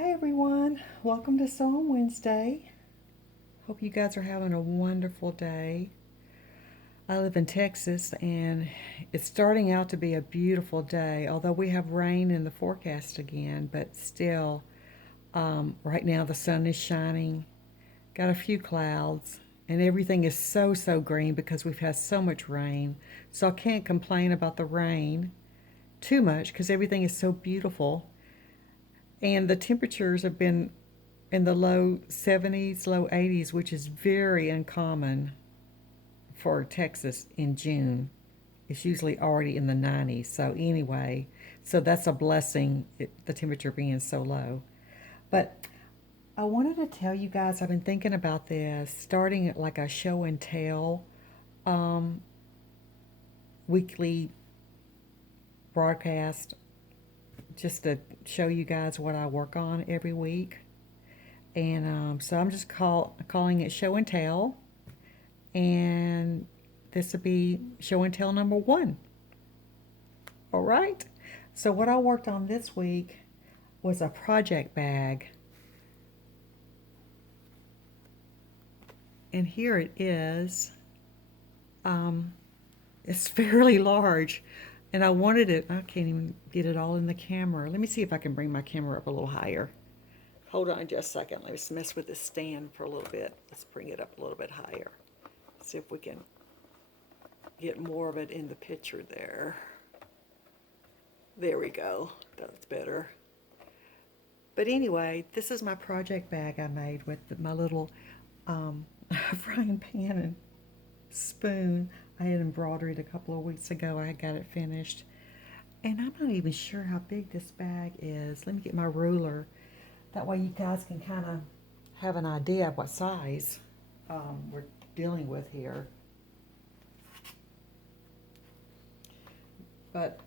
Hi everyone, welcome to Sew on Wednesday. Hope you guys are having a wonderful day. I live in Texas and it's starting out to be a beautiful day, although we have rain in the forecast again, but still, right now the sun is shining, got a few clouds, and everything is so green because we've had so much rain. So I can't complain about the rain too much because everything is so beautiful. And the temperatures have been in the low 70s, low 80s, which is very uncommon for Texas in June. It's usually already in the 90s. So, anyway, so that's a blessing, the temperature being so low. But I wanted to tell you guys, I've been thinking about this, starting at like a show and tell um, weekly broadcast, just to show you guys what I work on every week. And so I'm just calling it show and tell. And this will be show and tell number one. All right. So what I worked on this week was a project bag. And here it is. It's fairly large. And I wanted it, I can't even get it all in the camera. Let me see if I can bring my camera up a little higher. Hold on just a second. Let's mess with this stand for a little bit. Let's bring it up a little bit higher. See if we can get more of it in the picture there. There we go. That's better. But anyway, this is my project bag I made with my little frying pan and spoon. I had embroidered a couple of weeks ago. I got it finished. And I'm not even sure how big this bag is. Let me get my ruler. That way you guys can kind of have an idea of what size we're dealing with here. But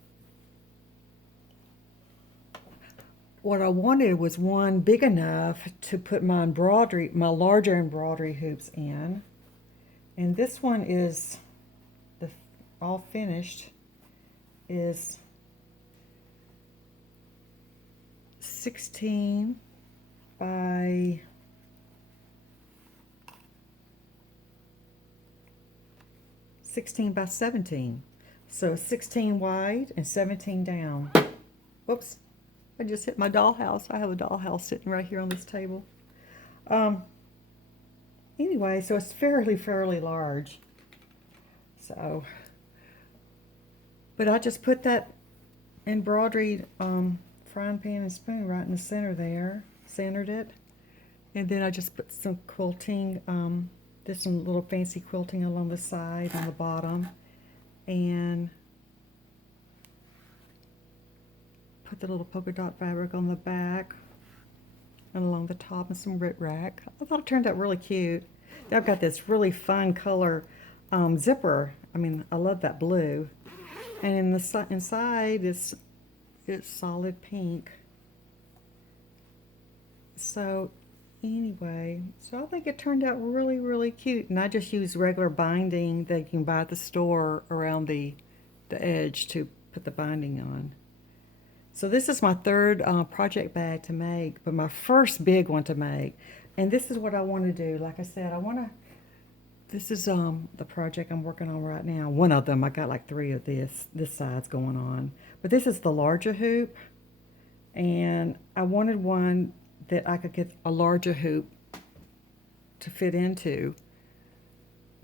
what I wanted was one big enough to put my embroidery, my larger embroidery hoops in. And this one is all finished, is 16 by 17. So 16 wide and 17 down. Whoops, I just hit my dollhouse. I have a dollhouse sitting right here on this table. Anyway, so it's fairly large. So, but I just put that embroidered frying pan and spoon right in the center there, centered it, and then I just put some quilting, did some little fancy quilting along the side and the bottom, and put the little polka dot fabric on the back and along the top and some rickrack. I thought it turned out really cute. Then I've got this really fun color zipper. I mean, I love that blue. And in the inside, it's solid pink. So anyway, so I think it turned out really cute. And I just used regular binding that you can buy at the store around the edge to put the binding on. So this is my third project bag to make, but my first big one to make. And this is what I want to do. Like I said, this is the project I'm working on right now. One of them, I got like three of this side's going on. But this is the larger hoop. And I wanted one that I could get a larger hoop to fit into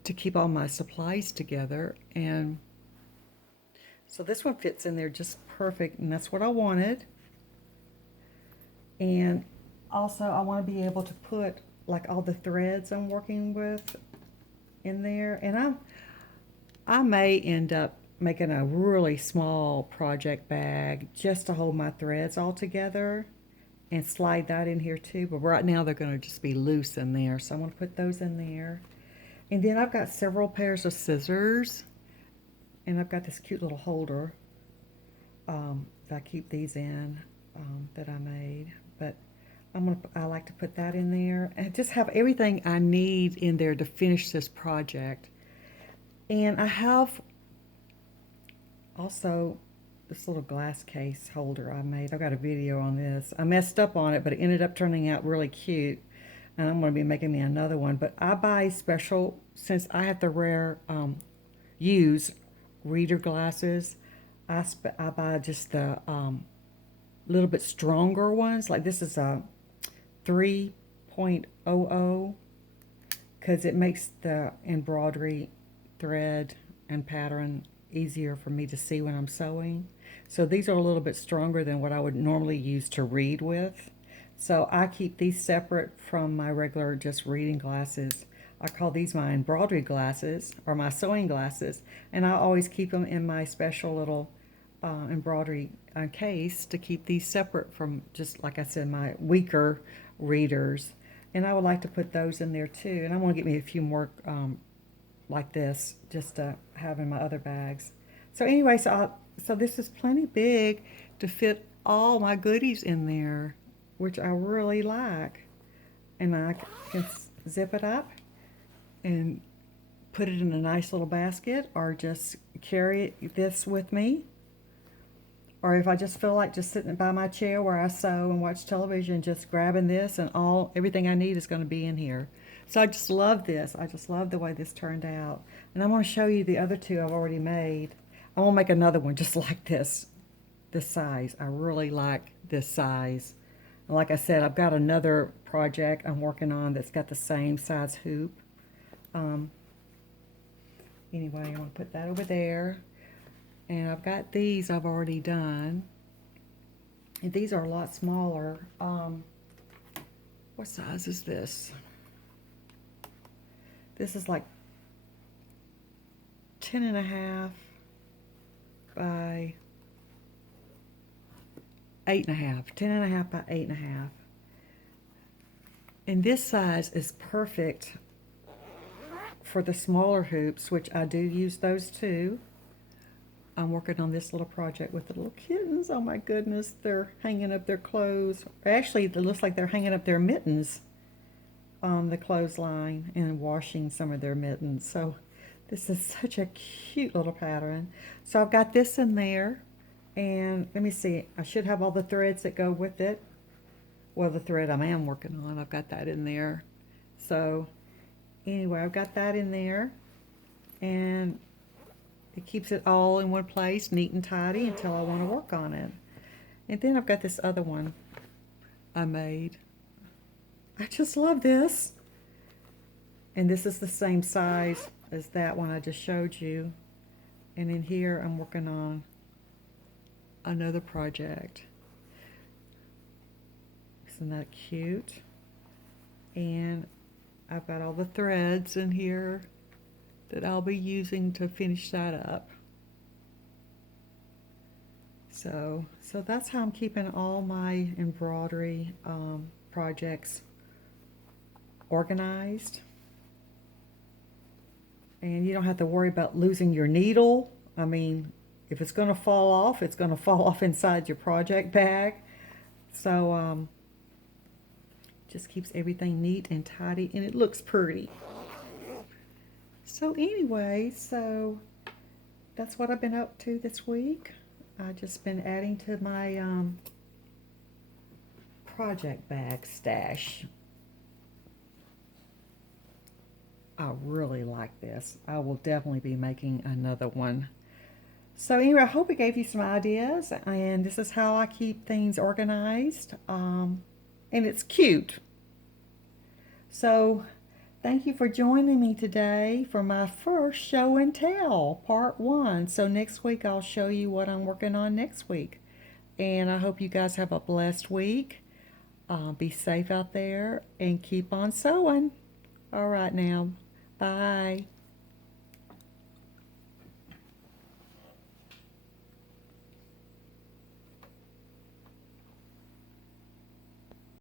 to keep all my supplies together. And so this one fits in there just perfect, and that's what I wanted. And also I want to be able to put like all the threads I'm working with in there. And I may end up making a really small project bag just to hold my threads all together and slide that in here too. But right now they're going to just be loose in there. So I'm going to put those in there. And then I've got several pairs of scissors. And I've got this cute little holder that I keep these in that I made. But I like to put that in there and just have everything I need in there to finish this project. And I have also this little glass case holder I made. I've got a video on this. I messed up on it, but it ended up turning out really cute. And I'm going to be making me another one. But I buy special, since I have to use reader glasses, I buy just the little bit stronger ones. Like this is a 3.00 because it makes the embroidery thread and pattern easier for me to see when I'm sewing. So these are a little bit stronger than what I would normally use to read with. So I keep these separate from my regular just reading glasses. I call these my embroidery glasses or my sewing glasses, and I always keep them in my special little embroidery case to keep these separate from, just like I said, my weaker readers. And I would like to put those in there too. And I want to get me a few more like this just to have in my other bags. So anyway, so this is plenty big to fit all my goodies in there, which I really like. And I can zip it up and put it in a nice little basket, or just carry this with me. Or if I just feel like just sitting by my chair where I sew and watch television, just grabbing this, and everything I need is going to be in here. So I just love this. I just love the way this turned out. And I'm going to show you the other two I've already made. I want to make another one just like this size. I really like this size. And like I said, I've got another project I'm working on that's got the same size hoop. Anyway, I'm going to put that over there. And I've got these I've already done. And these are a lot smaller. What size is this? This is like 10.5 by 8.5. 10.5 by 8.5. And this size is perfect for the smaller hoops, which I do use those too. I'm working on this little project with the little kittens. Oh my goodness, they're hanging up their clothes. Actually, it looks like they're hanging up their mittens on the clothesline and washing some of their mittens. So this is such a cute little pattern. So I've got this in there, and let me see, I should have all the threads that go with it. Well, the thread I am working on, I've got that in there. So anyway, I've got that in there, and it keeps it all in one place, neat and tidy, until I want to work on it. And then I've got this other one I made. I just love this. And this is the same size as that one I just showed you. And in here I'm working on another project. Isn't that cute? And I've got all the threads in here that I'll be using to finish that up. So that's how I'm keeping all my embroidery projects organized. And you don't have to worry about losing your needle. I mean, if it's going to fall off, it's going to fall off inside your project bag. So just keeps everything neat and tidy, and it looks pretty. So anyway, so that's what I've been up to this week. I've just been adding to my project bag stash. I really like this. I will definitely be making another one. So anyway, I hope it gave you some ideas, and this is how I keep things organized. And it's cute. So thank you for joining me today for my first show and tell, part 1. So next week I'll show you what I'm working on next week. And I hope you guys have a blessed week. Be safe out there and keep on sewing. All right now. Bye.